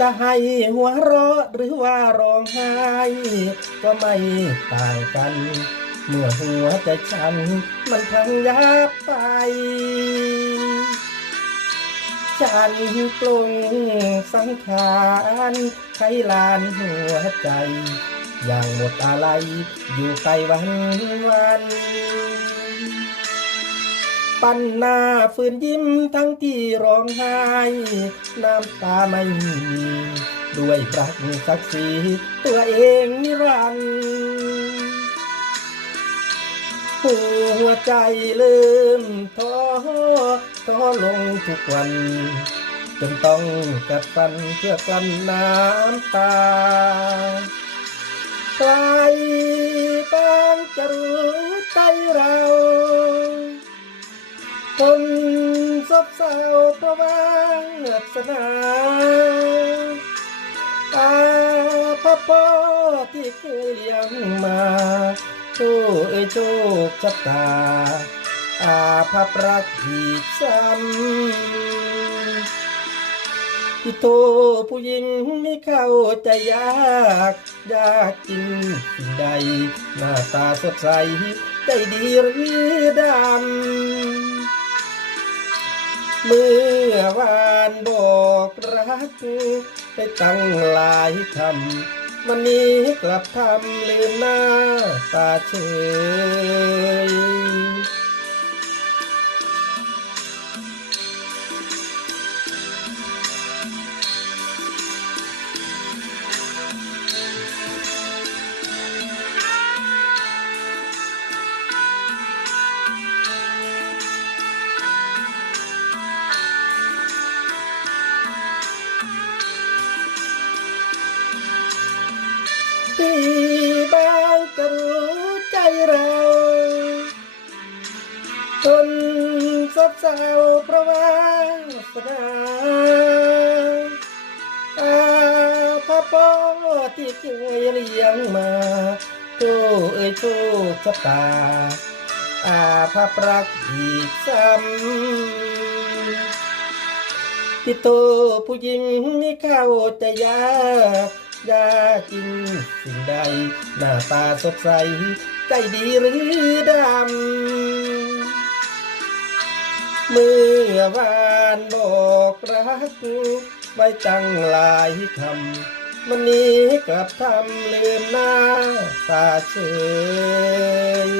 จะให้หัวเราะหรือว่าร้องไห้ ก็ไม่ต่างกัน เมื่อหัวใจฉัน มันพังยับไป ฉันปลงสังขารไขลานหัวใจ อย่างหมดอะไรอยู่ไกลวันวัน ปั้นหน้าฝืนยิ้มทั้งที่ร้องไห้ น้ำตาไม่มีด้วยรักศักดิ์ศรีตัวเองนิรันดร์หัวใจลืมท้อท้อลงทุกวัน จนต้องกัดฟันเพื่อกลั้นน้ำตาใครบ้างจะรู้ใจเรา ซบเศร้าเพราะว่าเหงือกสนาอาพ่อพ่อที่เคยเลี้ยงมาโชคเอ้ยโชคชะตาอาภัพรักอีกซ้ำที่โตผู้หญิงไม่เข้าใจยากยากกินสิ่งใด หน้าตาสดใสใจดีหรือดำ เมื่อวานบอกรักไปตั้งหลายคำวันนี้กลับทำลืมหน้าตาเฉย ที่บางจะรู้ใจเราจนซบเศร้าเพราะว่าสนาอาพ่อพ่อที่เคยเลี้ยงมาโชเอ้ยโชคชะตา อาภัพรักอีกซ้ำที่โตผู้หญิงนี่เข้าใจยาก ยากกินสิ่งใด หน้าตาสดใส ใจดีหรือดำ เมื่อวานบอกรัก ไว้ตั้งหลายคำวันนี้กลับทำลืมหน้าตาเฉย